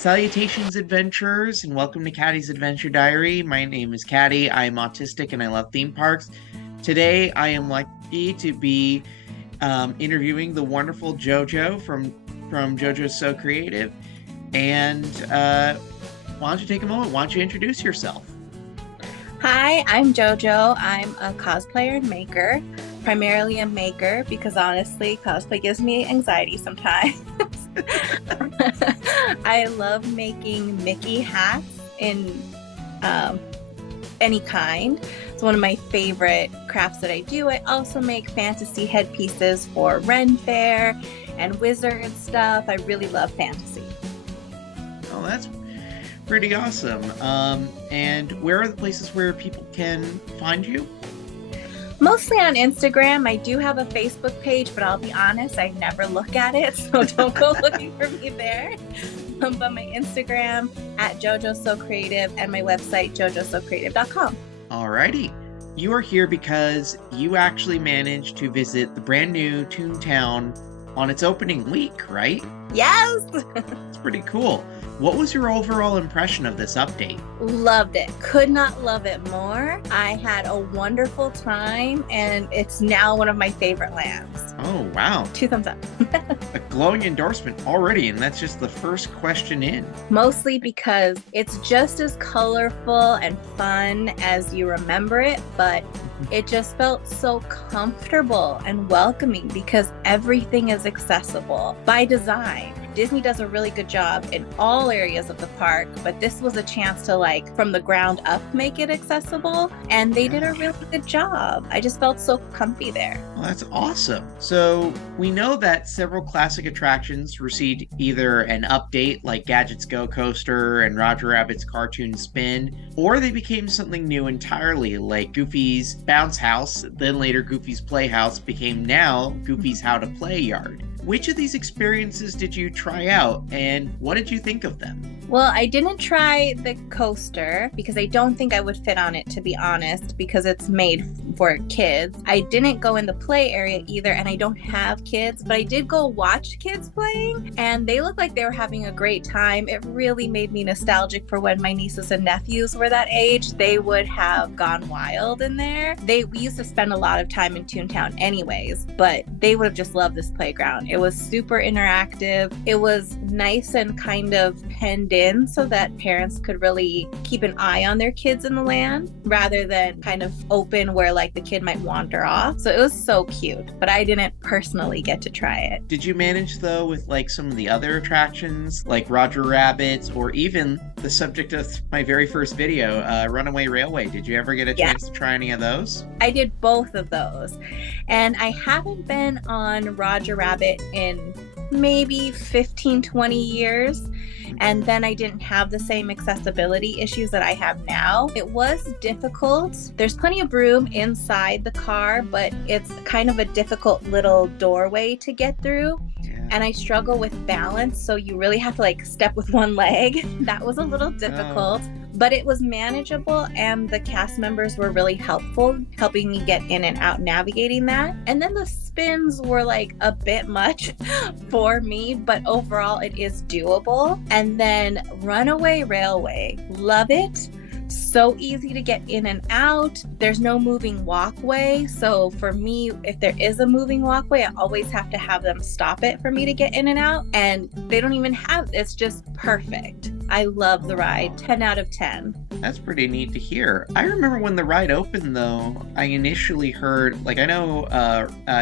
Salutations, adventurers, and welcome to Caddy's Adventure Diary. My name is Caddy. I am autistic and I love theme parks. Today, I am lucky to be interviewing the wonderful JoJo from JoJo's So Creative. And why don't you take a moment? Why don't you introduce yourself? Hi, I'm JoJo. I'm a cosplayer and maker, primarily a maker because honestly, cosplay gives me anxiety sometimes. I love making Mickey hats in any kind. It's one of my favorite crafts that I do. I also make fantasy headpieces for Ren Fair and wizard stuff. I really love fantasy. Oh, that's pretty awesome. And where are the places where people can find you? Mostly on Instagram. I do have a Facebook page, but I'll be honest, I never look at it, so don't go looking for me there. But my Instagram at JoJo's So Creative and my website, jojosocreative.com. Alrighty. You are here because you actually managed to visit the brand new Toontown on its opening week, right? Yes! It's pretty cool. What was your overall impression of this update? Loved it. Could not love it more. I had a wonderful time, and it's now one of my favorite lands. Oh, wow. 2 thumbs up. A glowing endorsement already, and that's just the first question in. Mostly because it's just as colorful and fun as you remember it, but it just felt so comfortable and welcoming because everything is accessible by design. Disney does a really good job in all areas of the park, but this was a chance to from the ground up make it accessible, and they did a really good job. I just felt so comfy there. Well, that's awesome. So we know that several classic attractions received either an update like Gadget's Go Coaster and Roger Rabbit's Cartoon Spin, or they became something new entirely like Goofy's Bounce House, then later Goofy's Playhouse became now Goofy's How to Play Yard. Which of these experiences did you try out, and what did you think of them? Well, I didn't try the coaster because I don't think I would fit on it, to be honest, because it's made for kids. I didn't go in the play area either, and I don't have kids, but I did go watch kids playing, and they looked like they were having a great time. It really made me nostalgic for when my nieces and nephews were that age. They would have gone wild in there. We used to spend a lot of time in Toontown anyways, but they would have just loved this playground. It was super interactive. It was nice and kind of penned in so that parents could really keep an eye on their kids in the land rather than kind of open where the kid might wander off. So it was so cute, but I didn't personally get to try it. Did you manage though with some of the other attractions like Roger Rabbit's, or even the subject of my very first video, Runaway Railway? Did you ever get a chance to try any of those? I did both of those, and I haven't been on Roger Rabbit in maybe 15-20 years, and then I didn't have the same accessibility issues that I have now. It was difficult. There's plenty of room inside the car, but it's kind of a difficult little doorway to get through. And I struggle with balance, so you really have to step with one leg. That was a little difficult, but it was manageable, and the cast members were really helpful, helping me get in and out navigating that. And then the spins were a bit much for me, but overall it is doable. And then Runaway Railway, love it. So easy to get in and out. There's no moving walkway. So for me, if there is a moving walkway, I always have to have them stop it for me to get in and out. And they don't even have, it's just perfect. I love the ride, 10 out of 10. That's pretty neat to hear. I remember when the ride opened though, I initially heard, I know,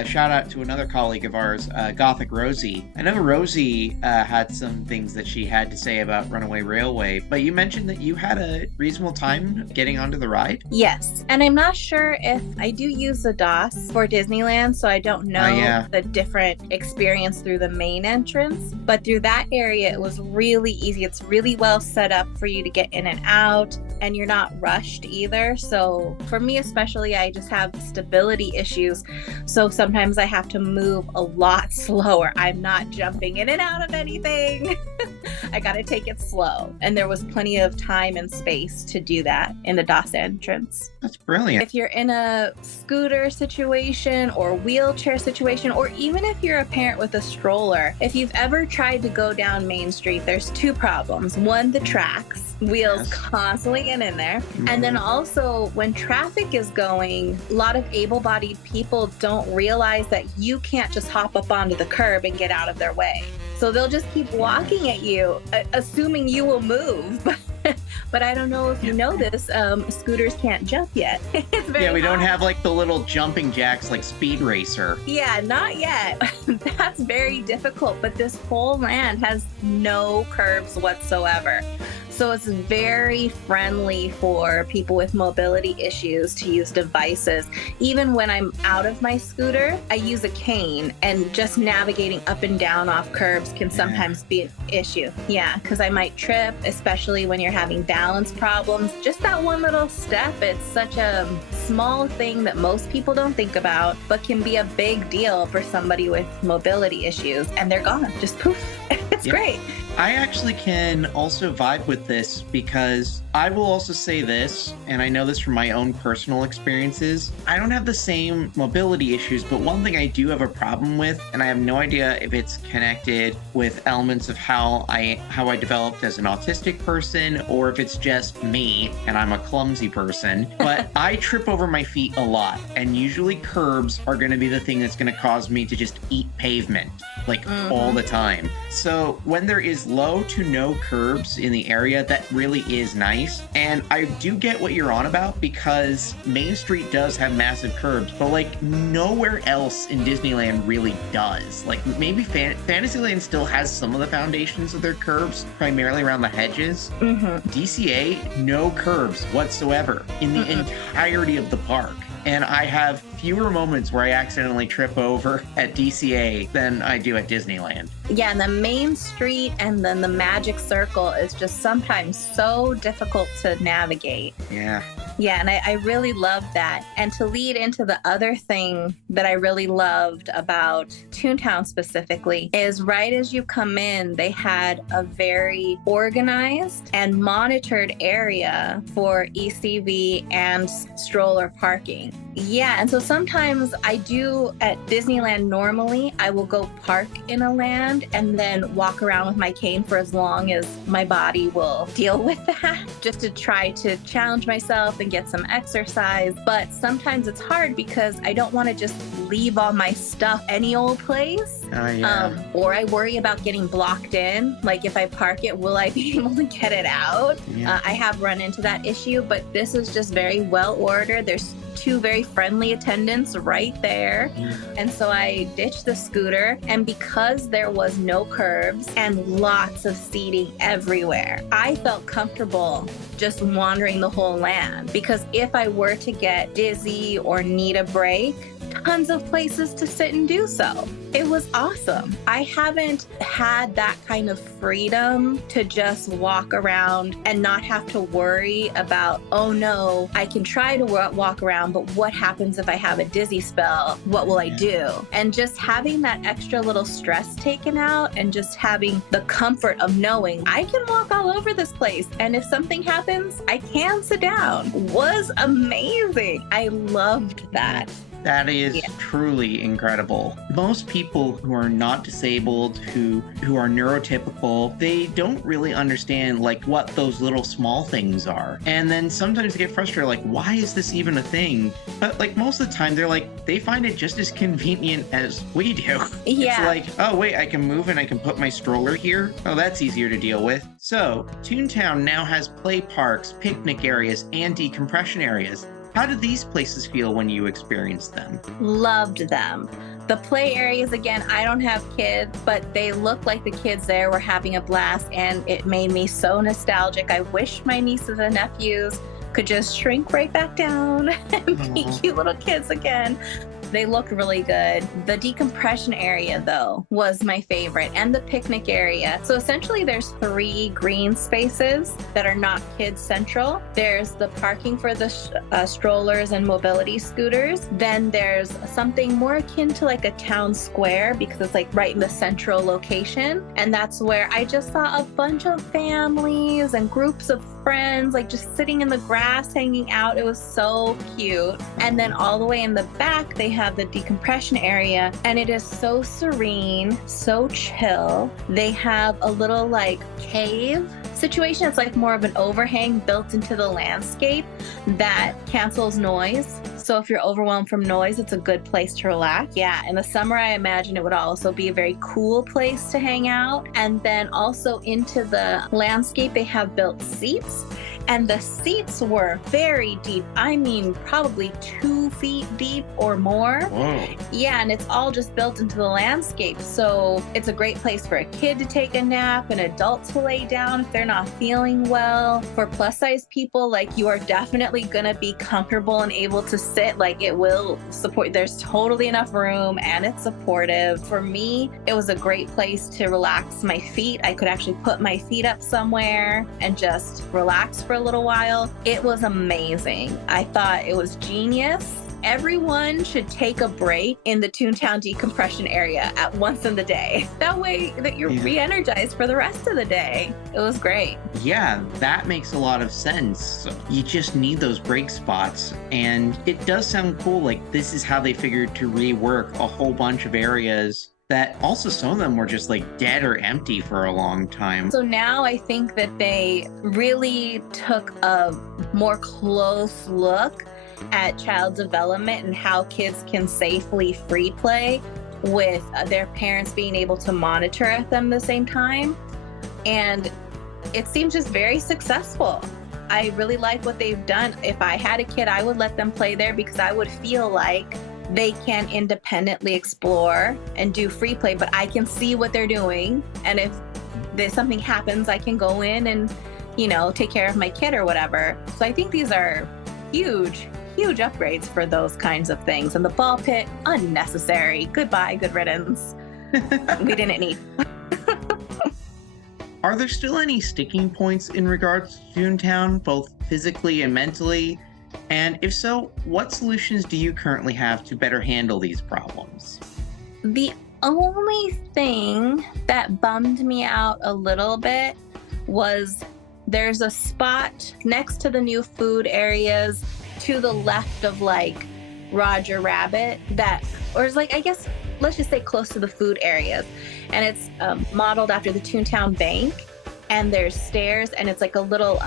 shout out to another colleague of ours, Gothic Rosie. I know Rosie had some things that she had to say about Runaway Railway, but you mentioned that you had a reasonable time getting onto the ride? Yes, and I'm not sure if I do use the DOS for Disneyland, so I don't know the different experience through the main entrance, but through that area, it was really easy. It's really well set up for you to get in and out. and you're not rushed either. So for me especially, I just have stability issues. So sometimes I have to move a lot slower. I'm not jumping in and out of anything. I got to take it slow. And there was plenty of time and space to do that in the DOS entrance. That's brilliant. If you're in a scooter situation or wheelchair situation, or even if you're a parent with a stroller, if you've ever tried to go down Main Street, there's two problems. One, the tracks. Wheels constantly get in there. And then also when traffic is going, a lot of able-bodied people don't realize that you can't just hop up onto the curb and get out of their way. So they'll just keep walking at you, assuming you will move. But I don't know if you know this, scooters can't jump yet. It's very we don't hard. have like the little jumping jacks like Speed Racer. Yeah, not yet. That's very difficult, but this whole land has no curbs whatsoever. So it's very friendly for people with mobility issues to use devices. Even when I'm out of my scooter, I use a cane, and just navigating up and down off curbs can sometimes be an issue. Yeah, because I might trip, especially when you're having balance problems. Just that one little step, it's such a small thing that most people don't think about, but can be a big deal for somebody with mobility issues, and they're gone, just poof. It's great. I actually can also vibe with this because I will also say this, and I know this from my own personal experiences. I don't have the same mobility issues, but one thing I do have a problem with, and I have no idea if it's connected with elements of how I developed as an autistic person, or if it's just me and I'm a clumsy person, but I trip over my feet a lot, and usually curbs are going to be the thing that's going to cause me to just eat pavement, like all the time. So when there is low to no curbs in the area, that really is nice. And I do get what you're on about, because Main Street does have massive curbs, but like nowhere else in Disneyland really does. Like maybe Fantasyland still has some of the foundations of their curbs, primarily around the hedges. DCA, no curbs whatsoever in the entirety of the park. And I have fewer moments where I accidentally trip over at DCA than I do at Disneyland. Yeah, and the Main Street and then the Magic Circle is just sometimes so difficult to navigate. Yeah. Yeah, and I really love that. And to lead into the other thing that I really loved about Toontown specifically is right as you come in, they had a very organized and monitored area for ECV and stroller parking. Yeah, and so sometimes I do at Disneyland normally, I will go park in a land and then walk around with my cane for as long as my body will deal with that, just to try to challenge myself and get some exercise. But sometimes it's hard because I don't want to just leave all my stuff any old place. Or I worry about getting blocked in. Like if I park it, will I be able to get it out? I have run into that issue, but this is just very well ordered. There's two very friendly attendants right there. And so I ditched the scooter, and because there was no curbs and lots of seating everywhere, I felt comfortable just wandering the whole land, because if I were to get dizzy or need a break, tons of places to sit and do so. It was awesome. I haven't had that kind of freedom to just walk around and not have to worry about, oh no, I can try to walk around, but what happens if I have a dizzy spell? What will I do? And just having that extra little stress taken out, and just having the comfort of knowing I can walk all over this place, and if something happens, I can sit down, was amazing. I loved that. That is truly incredible. Most people who are not disabled, who are neurotypical, they don't really understand like what those little small things are. And then sometimes they get frustrated, like, why is this even a thing? But like most of the time, they're like, they find it just as convenient as we do. It's like, oh wait, I can move and I can put my stroller here. Oh, that's easier to deal with. So Toontown now has play parks, picnic areas, and decompression areas. How did these places feel when you experienced them? Loved them. The play areas, again, I don't have kids, but they look like the kids there were having a blast, and it made me so nostalgic. I wish my nieces and nephews could just shrink right back down and be cute little kids again. They looked really good. The decompression area, though, was my favorite, and the picnic area. So essentially, there's 3 green spaces that are not kids central. There's the parking for the strollers and mobility scooters. Then there's something more akin to like a town square because it's like right in the central location. And that's where I just saw a bunch of families and groups of friends like just sitting in the grass hanging out. It was so cute. And then all the way in the back they have the decompression area, and it is so serene, so chill. They have a little like cave situation. It's like more of an overhang built into the landscape that cancels noise. So if you're overwhelmed from noise, it's a good place to relax. Yeah, in the summer, I imagine it would also be a very cool place to hang out. And then also into the landscape, they have built seats. And the seats were very deep. I mean, probably 2 feet deep or more. Whoa. Yeah, and it's all just built into the landscape. So it's a great place for a kid to take a nap, an adult to lay down if they're not feeling well. For plus size people, like you are definitely gonna be comfortable and able to sit. Like it will support, there's totally enough room and it's supportive. For me, it was a great place to relax my feet. I could actually put my feet up somewhere and just relax for a little while. It was amazing. I thought it was genius. Everyone should take a break in the Toontown decompression area at once in the day. That way that you're re-energized for the rest of the day. It was great. Yeah, that makes a lot of sense. You just need those break spots. And it does sound cool. Like this is how they figured to rework a whole bunch of areas that also some of them were just like dead or empty for a long time. So now I think that they really took a more close look at child development and how kids can safely free play with their parents being able to monitor at them at the same time. And it seems just very successful. I really like what they've done. If I had a kid, I would let them play there because I would feel like they can independently explore and do free play, but I can see what they're doing. And if there's something happens, I can go in and, you know, take care of my kid or whatever. So I think these are huge upgrades for those kinds of things. And the ball pit, unnecessary. Goodbye, good riddance. We didn't need. Are there still any sticking points in regards to Toontown, both physically and mentally? And if so, what solutions do you currently have to better handle these problems? The only thing that bummed me out a little bit was there's a spot next to the new food areas to the left of like Roger Rabbit that, or is like, I guess, let's just say close to the food areas. And it's modeled after the Toontown Bank. And there's stairs and it's like a little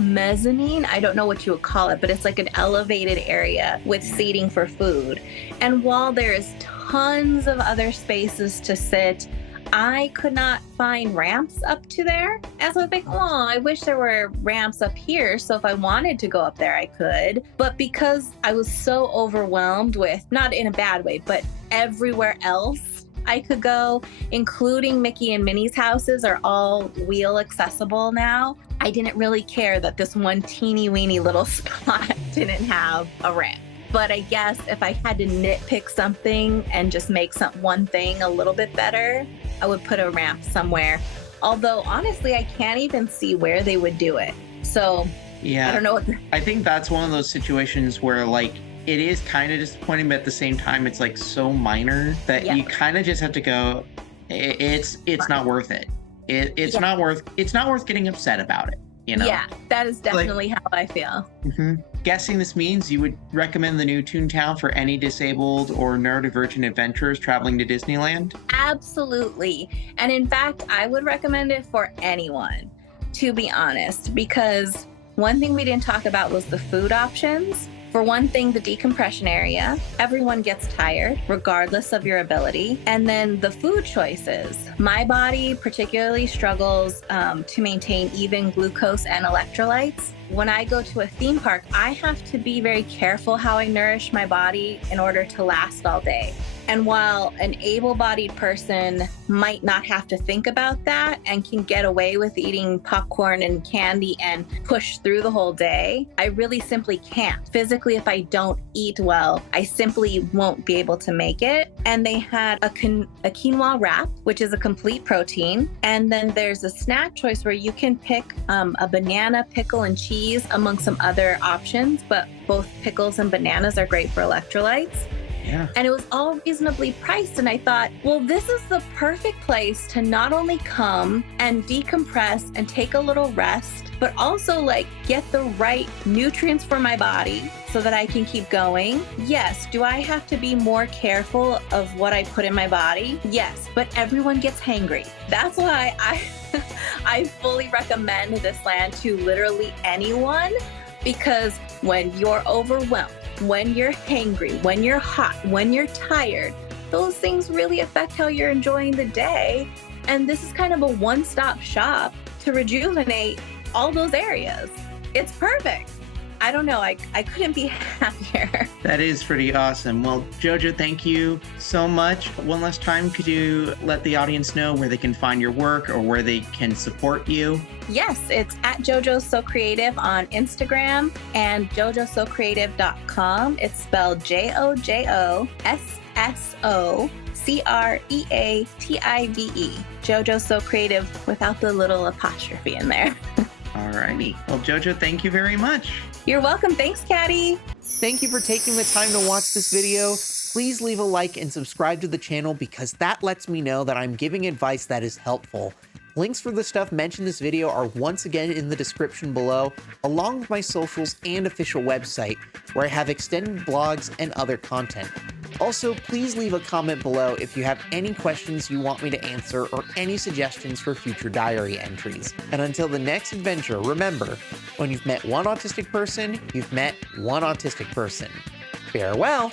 mezzanine. I don't know what you would call it, but it's like an elevated area with seating for food. And while there's tons of other spaces to sit, I could not find ramps up to there. As I was like, oh, I wish there were ramps up here. So if I wanted to go up there, I could. But because I was so overwhelmed with, not in a bad way, but everywhere else I could go, including Mickey and Minnie's houses, are all wheel accessible now. I didn't really care that this one teeny weeny little spot didn't have a ramp. But I guess if I had to nitpick something and just make one thing a little bit better, I would put a ramp somewhere. Although honestly, I can't even see where they would do it. So yeah, I don't know. I think that's one of those situations where like, it is kind of disappointing, but at the same time, it's like so minor that you kind of just have to go, it's not worth it. It's not worth getting upset about it. You know? Yeah, that is definitely how I feel. Mm-hmm. Guessing this means you would recommend the new Toontown for any disabled or neurodivergent adventurers traveling to Disneyland? Absolutely. And in fact, I would recommend it for anyone, to be honest, because one thing we didn't talk about was the food options. For one thing, the decompression area, everyone gets tired regardless of your ability. And then the food choices. My body particularly struggles to maintain even glucose and electrolytes. When I go to a theme park, I have to be very careful how I nourish my body in order to last all day. And while an able-bodied person might not have to think about that and can get away with eating popcorn and candy and push through the whole day, I really simply can't. Physically, if I don't eat well, I simply won't be able to make it. And they had a quinoa wrap, which is a complete protein. And then there's a snack choice where you can pick a banana, pickle, and cheese among some other options, but both pickles and bananas are great for electrolytes. Yeah. And it was all reasonably priced. And I thought, well, this is the perfect place to not only come and decompress and take a little rest, but also like get the right nutrients for my body so that I can keep going. Yes. Do I have to be more careful of what I put in my body? Yes. But everyone gets hangry. That's why I fully recommend this land to literally anyone, because when you're overwhelmed, when you're hangry, when you're hot, when you're tired, those things really affect how you're enjoying the day. And this is kind of a one-stop shop to rejuvenate all those areas. It's perfect. I don't know. I couldn't be happier. That is pretty awesome. Well, JoJo, thank you so much. One last time, could you let the audience know where they can find your work or where they can support you? Yes, it's at JoJo's So Creative on Instagram and jojosocreative.com. It's spelled JoJoSSOCreative. JoJo's So Creative without the little apostrophe in there. Alrighty. Well, JoJo, thank you very much. You're welcome. Thanks, Caddy. Thank you for taking the time to watch this video. Please leave a like and subscribe to the channel because that lets me know that I'm giving advice that is helpful. Links for the stuff mentioned in this video are once again in the description below, along with my socials and official website, where I have extended blogs and other content. Also, please leave a comment below if you have any questions you want me to answer or any suggestions for future diary entries. And until the next adventure, remember, when you've met one autistic person, you've met one autistic person. Farewell!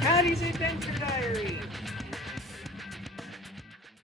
Caddy's Adventure Diary!